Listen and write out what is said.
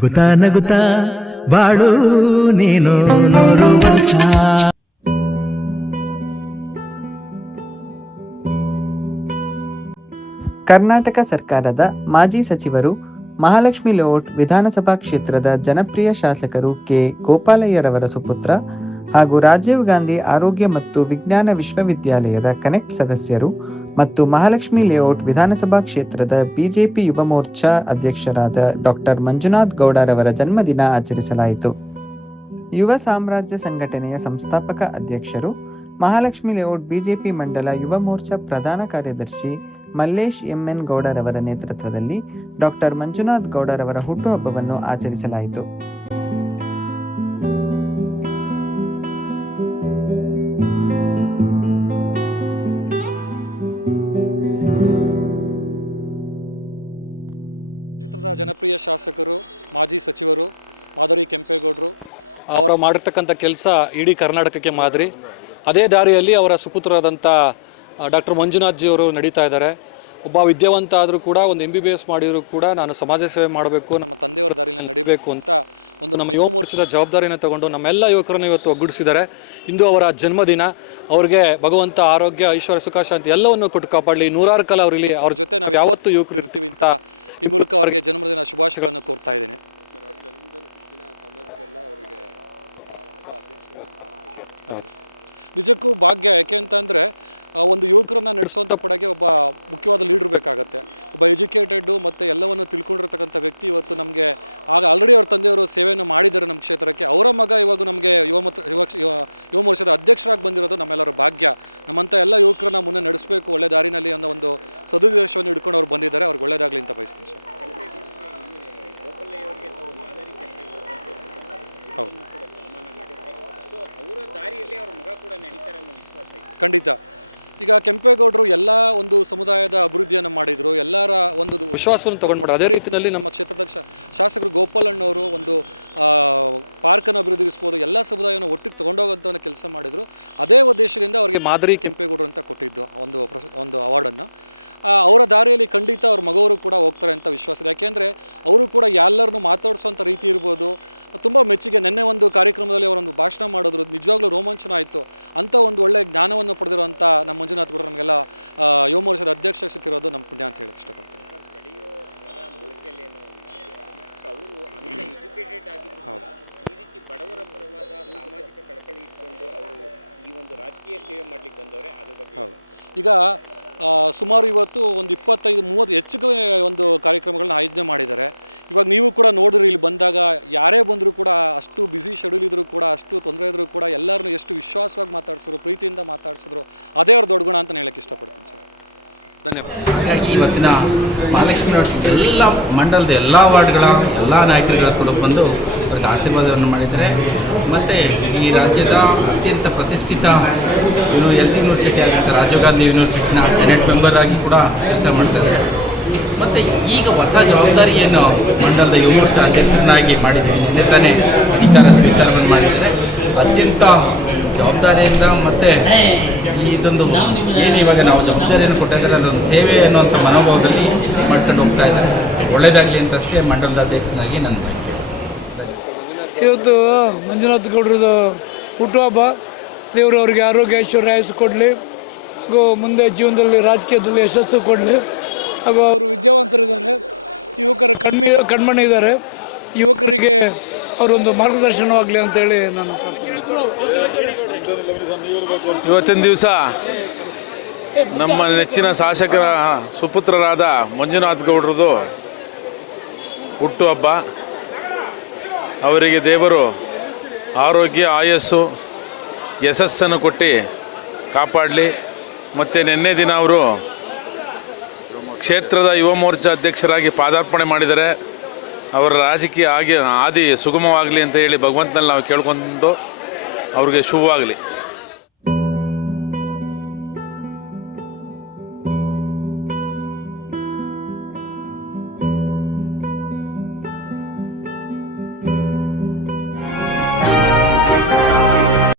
ನಗುತ್ತಾ ನಗುತ್ತಾ ಬಾಳು ನೀನು 100 ವರ್ಷ. ಕರ್ನಾಟಕ ಸರ್ಕಾರದ ಮಾಜಿ ಸಚಿವರು, ಮಹಾಲಕ್ಷ್ಮಿ ಲೇಔಟ್ ವಿಧಾನಸಭಾ ಕ್ಷೇತ್ರದ ಜನಪ್ರಿಯ ಶಾಸಕರು ಕೆ. ಗೋಪಾಲಯ್ಯರವರ ಸುಪುತ್ರ ಹಾಗೂ ರಾಜೀವ್ ಗಾಂಧಿ ಆರೋಗ್ಯ ಮತ್ತು ವಿಜ್ಞಾನ ವಿಶ್ವವಿದ್ಯಾಲಯದ ಕನೆಕ್ಟ್ ಸದಸ್ಯರು ಮತ್ತು ಮಹಾಲಕ್ಷ್ಮಿ ಲೇಔಟ್ ವಿಧಾನಸಭಾ ಕ್ಷೇತ್ರದ ಬಿಜೆಪಿ ಯುವ ಮೋರ್ಚಾ ಅಧ್ಯಕ್ಷರಾದ ಡಾಕ್ಟರ್ ಮಂಜುನಾಥ್ ಗೌಡರವರ ಜನ್ಮದಿನ ಆಚರಿಸಲಾಯಿತು. ಯುವ ಸಾಮ್ರಾಜ್ಯ ಸಂಘಟನೆಯ ಸಂಸ್ಥಾಪಕ ಅಧ್ಯಕ್ಷರು, ಮಹಾಲಕ್ಷ್ಮಿ ಲೇಔಟ್ ಬಿಜೆಪಿ ಮಂಡಲ ಯುವ ಮೋರ್ಚಾ ಪ್ರಧಾನ ಕಾರ್ಯದರ್ಶಿ ಮಲ್ಲೇಶ್ ಎಂಎನ್ ಗೌಡರವರ ನೇತೃತ್ವದಲ್ಲಿ ಡಾಕ್ಟರ್ ಮಂಜುನಾಥ್ ಗೌಡರವರ ಹುಟ್ಟುಹಬ್ಬವನ್ನು ಆಚರಿಸಲಾಯಿತು. ಕ್ಷೇತ್ರದ ಜನಪ್ರಿಯ ಶಾಸಕರು, ಮಾಜಿ ಸಚಿವರು ಮಾಧುರಿ ಕೆಂಪೇಗೌಡರು ಅವರ ಮಾಡಿರ್ತಕ್ಕಂಥ ಕೆಲಸ ಇಡೀ ಕರ್ನಾಟಕಕ್ಕೆ ಮಾದರಿ. ಅದೇ ದಾರಿಯಲ್ಲಿ ಅವರ ಸುಪುತ್ರರಾದಂಥ ಡಾಕ್ಟರ್ ಮಂಜುನಾಥ್ ಜಿಯವರು ನಡೀತಾ ಇದ್ದಾರೆ. ಒಬ್ಬ ವಿದ್ಯಾವಂತ ಆದರೂ ಕೂಡ, ಒಂದು MBBS ಮಾಡಿದರೂ ಕೂಡ ನಾನು ಸಮಾಜ ಸೇವೆ ಮಾಡಬೇಕು, ನಮ್ಮ ತಂದೆಯವರ ದಾರಿಯಲ್ಲಿ ನಡಿಬೇಕು ಅಂತ ಒಂದು ನಮ್ಮ ಯುವ ಮೋರ್ಚಾದ ಜವಾಬ್ದಾರಿಯನ್ನು ತಗೊಂಡು ನಮ್ಮೆಲ್ಲ ಯುವಕರನ್ನು ಇವತ್ತು ಒಗ್ಗೂಡಿಸಿದ್ದಾರೆ. ಇಂದು ಅವರ ಜನ್ಮದಿನ. ಅವ್ರಿಗೆ ಭಗವಂತ ಆರೋಗ್ಯ, ಐಶ್ವರ್ಯ, ಸುಖ, ಶಾಂತಿ ಎಲ್ಲವನ್ನು ಕೊಟ್ಟು ಕಾಪಾಡಲಿ. 100 ಕಾಲ ಅವರಿಲ್ಲಿ. ಅವ್ರ ಜೊತೆ ನಾವು ಯಾವತ್ತೂ ಯುವಕರು ಇರ್ತೀವಿ ಅಂತ ಈ ಮೂಲಕ ಅವರಿಗೆ ಜನ್ಮದಿನ ಶುಭಾಶಯಗಳನ್ನು ಕೋರ್ತಾ ಇದ್ದೀನಿ. ನಿಜಕ್ಕೂ ಭಾಗ್ಯ. ಯಾಕೆ ಅಂತಂದರೆ ಒಂದು ಯುವಕರನ್ನು ನಡೆಸುವಂಥ ಪಡೆಗೆ ಒಬ್ಬ ಮುಖ್ಯವಾದ ಲೀಡ್ರ್ ಬೇಕಾಗತ್ತೆ. ಒಬ್ಬ ಎಜುಕೇಟೆಡ್ಡು ಮತ್ತು ಎಲ್ಲವನ್ನು ತಿಳ್ಕೊಂಡಿರ್ತಕ್ಕಂಥ ವ್ಯಕ್ತಿ ಇವತ್ತು ನಮಗೆ ಆಲ್ರೆಡಿ ಅವ್ರ ತಂದೆಯವರು ಸೇವೆಯನ್ನು ಮಾಡಿದ್ದಾರೆ ನಮ್ಮ ಕ್ಷೇತ್ರಕ್ಕೆ. ಅವರ ಮಗ ಇವಾಗ ನಮಗೆ ಯುವ ಮೋರ್ಚಾದ ಅಧ್ಯಕ್ಷರಾಗಿ ಬಂದಿರೋದು ನಮ್ಮೆಲ್ಲರ ಭಾಗ್ಯ. ನಮ್ಮಂಥ ಎಲ್ಲ ಯುವಕರನ್ನ ಮುಂದೆ ನಡೆಸಬೇಕು ಒಳ್ಳೆ ದಾರಿನಲ್ಲಿ ಅನ್ನೋ ಒಂದು ಸದುದ್ದೇಶವನ್ನು ಹಿಡ್ಕೊಂಡು ಅವ್ರು ಬಂದಿದ್ದಾರೆ. ಅವ್ರಿಗೆ ಒಳ್ಳೆಯದಾಗಲಿ ಅಂತ ಬಯಸ್ತೀನಿ ಸರ್. ಹೌದು, ಖಂಡಿತ. ಈಗ ಕೆಂಪೇಗೌಡರು ಎಲ್ಲ ಒಂದು ಸಮುದಾಯದ ಅಭಿವೃದ್ಧಿಯನ್ನು ಮಾಡಿದರು, ಎಲ್ಲರ ಒಂದು ವಿಶ್ವಾಸವನ್ನು ತೊಗೊಂಡು ಅದೇ ರೀತಿಯಲ್ಲಿ ನಮ್ಮ ಕ್ಷೇತ್ರದ ಶಾಸಕರು ಗೋಪಾಲಣ್ಣವರು ಒಂದು ಪಾರ್ಕನ್ನು ಅಭಿವೃದ್ಧಿಸ್ಬೋದು, ಎಲ್ಲ ಸಮುದಾಯವನ್ನು ಒಟ್ಟಿಗೆ ತೊಗೊಂಡೋಗೋಂಥ ಒಂದು ಕೆಲಸ ಮಾಡಿದರು. ಅದೇ ಉದ್ದೇಶದಿಂದ ಅವರಿಗೆ ಮಾದರಿ ಕೆಂಪೇಗೌಡರು ಅಂತ ಕೊಟ್ಟಿದ್ದು ಒಂದು ಅವಾರ್ಡನ್ನು. ಅವರ ದಾರಿಯಲ್ಲಿ ಖಂಡಿತ ಅವ್ರ ಮಗವರು ಕೂಡ ಹೋಗ್ತಾರೆ ಅಂತ ವಿಶ್ವಾಸ ಇದೆ. ಯಾಕೆಂದರೆ ಅವರು ಕೂಡ ಎಲ್ಲರನ್ನೂ ಮಾತಾಡಿಸೋಂಥ ರೀತಿ ಇರ್ಬೋದು, ತುಂಬ ಮೆಚ್ಚುಗೆ. ನೆನ್ನೆ ಒಂದು ಕಾರ್ಯಕ್ರಮದಲ್ಲಿ ಅವರೊಂದು ಭಾಷಣ ಮಾಡಿದ್ರು, ನಿಜವಾಗ್ಲೂ ರೋಮಾಂಚನ ಆಯಿತು. ಅಂಥ ಒಂದು ಒಳ್ಳೆಯ ಜ್ಞಾನವನ್ನು ಪಡೆದಿರುವಂಥ ನಮ್ಮ ಮಂಜುನಾಥ್ ಕೂಡ ನಮಗೆಲ್ಲ ಯುವ ಮೋರ್ಚಾದ ಅಧ್ಯಕ್ಷ ಸಿಕ್ಕಿರೋದು ನಮ್ಮ ಪುಣ್ಯ ಅಂತ ಹೇಳಕ್ಕೆ ಇಷ್ಟಪಡ್ತೀನಿ. ಹೌದು, ಹೌದು. ಈಗ ಸುಮಾರು ಇವತ್ತು ಒಂದು 25-30 ಹೆಚ್ಚಿಗೆ ಒಂದು ಕಾರ್ಯಕ್ರಮಗಳನ್ನ ಆಯೋಜನೆ ಮಾಡಿದ್ದಾರೆ. ಇವಾಗ ನೀವು ಕೂಡ ನೋಡಿರಿ, ಇಲ್ಲಿ ಬಂದಾಗ ಯಾರೇ ಬಂದರೂ ಕೂಡ ಅಷ್ಟು ಬ್ಯುಸಿ ಶೆಡ್ಯೂಲ್ ಇದ್ದರೂ ಕೂಡ, ಅಷ್ಟು ತೊಂದರೆ ಇದ್ದರೂ ಕೂಡ ಎಲ್ಲರನ್ನೂ ಎಷ್ಟು ವಿಶ್ವಾಸವಾಗಿ ಮಾತಾಡಿಸಿದ್ರು, ಪ್ರೀತಿಯಿಂದ ಮಾತಾಡಿಸಿದ್ರು. ಅದೇ ಅವ್ರ ದೊಡ್ಡ ಗುಣ ಅಂತ ಹೇಳಕ್ಕೆ ಇಷ್ಟಪಡ್ತೀನಿ ಸರ್. ಧನ್ಯವಾದ. ಹಾಗಾಗಿ ಇವತ್ತಿನ ಮಹಾಲಕ್ಷ್ಮಿ ಎಲ್ಲ ಮಂಡಲದ ಎಲ್ಲ ವಾರ್ಡ್ಗಳ ಎಲ್ಲ ನಾಯಕರುಗಳ ಕೂಡ ಬಂದು ಅವ್ರಿಗೆ ಆಶೀರ್ವಾದವನ್ನು ಮಾಡಿದ್ದಾರೆ. ಮತ್ತು ಈ ರಾಜ್ಯದ ಅತ್ಯಂತ ಪ್ರತಿಷ್ಠಿತ ಹೆಲ್ತ್ ಯೂನಿವರ್ಸಿಟಿ ಆಗಿರುತ್ತೆ ರಾಜೀವ್ ಗಾಂಧಿ ಯೂನಿವರ್ಸಿಟಿನ ಸೆನೆಟ್ ಮೆಂಬರ್ ಆಗಿ ಕೂಡ ಕೆಲಸ ಮಾಡ್ತಾರೆ. ಮತ್ತು ಈಗ ಹೊಸ ಜವಾಬ್ದಾರಿಯನ್ನು ಮಂಡಲದ ಯುವ ಮೋರ್ಚಾ ಅಧ್ಯಕ್ಷರನ್ನಾಗಿ ಮಾಡಿದ್ದಾರೆ. ನಿನ್ನೆ ತಾನೇ ಅಧಿಕಾರ ಸ್ವೀಕಾರವನ್ನು ಮಾಡಿದ್ದಾರೆ. ಅತ್ಯಂತ ಜವಾಬ್ದಾರಿಯಿಂದ ಮತ್ತು ಇದೊಂದು ಏನು ಇವಾಗ ನಾವು ಜವಾಬ್ದಾರಿಯನ್ನು ಕೊಟ್ಟಿದ್ದಾರೆ, ಅದೊಂದು ಸೇವೆ ಅನ್ನುವಂಥ ಮನೋಭಾವದಲ್ಲಿ ಮಾಡ್ಕೊಂಡು ಹೋಗ್ತಾ ಇದ್ದಾರೆ. ಒಳ್ಳೆಯದಾಗಲಿ ಅಂತಷ್ಟೇ ಮಂಡಲದ ಅಧ್ಯಕ್ಷನಾಗಿ ನನ್ನ ಇವತ್ತು ಮಂಜುನಾಥ್ ಗೌಡ್ರದ್ದು ಹುಟ್ಟುಹಬ್ಬ. ದೇವರು ಅವರಿಗೆ ಆರೋಗ್ಯ, ಐಶ್ವರ್ಯ, ಆಯಸ್ಸು ಕೊಡಲಿ ಹಾಗೂ ಮುಂದೆ ಜೀವನದಲ್ಲಿ ರಾಜಕೀಯದಲ್ಲಿ ಯಶಸ್ಸು ಕೊಡಲಿ. ಹಾಗೂ ಅವರು ವಿದ್ಯಾವಂತರಿದ್ದಾರೆ, ಯುವಕರ ಕಣ್ಮಣಿ ಇದ್ದಾರೆ. ಯುವಕರಿಗೆ ಅವರೊಂದು ಮಾರ್ಗದರ್ಶನವಾಗಲಿ ಅಂತೇಳಿ ನಾನು ಇವತ್ತಿನ ದಿವಸ ನಮ್ಮ ನೆಚ್ಚಿನ ಶಾಸಕರ ಸುಪುತ್ರರಾದ ಮಂಜುನಾಥ್ ಗೌಡ್ರದು ಹುಟ್ಟುಹಬ್ಬ. ಅವರಿಗೆ ದೇವರು ಆರೋಗ್ಯ, ಆಯಸ್ಸು, ಯಶಸ್ಸನ್ನು ಕೊಟ್ಟು ಕಾಪಾಡಲಿ. ಮತ್ತು ನಿನ್ನೆ ದಿನ ಅವರು ಕ್ಷೇತ್ರದ ಯುವ ಮೋರ್ಚಾ ಅಧ್ಯಕ್ಷರಾಗಿ ಪಾದಾರ್ಪಣೆ ಮಾಡಿದ್ದಾರೆ. ಅವರ ರಾಜಕೀಯ ಆದಿ ಸುಗಮವಾಗಲಿ ಅಂತ ಹೇಳಿ ಭಗವಂತನಲ್ಲಿ ನಾವು ಕೇಳ್ಕೊಂಡು ಅವ್ರಿಗೆ ಶುಭವಾಗಲಿ.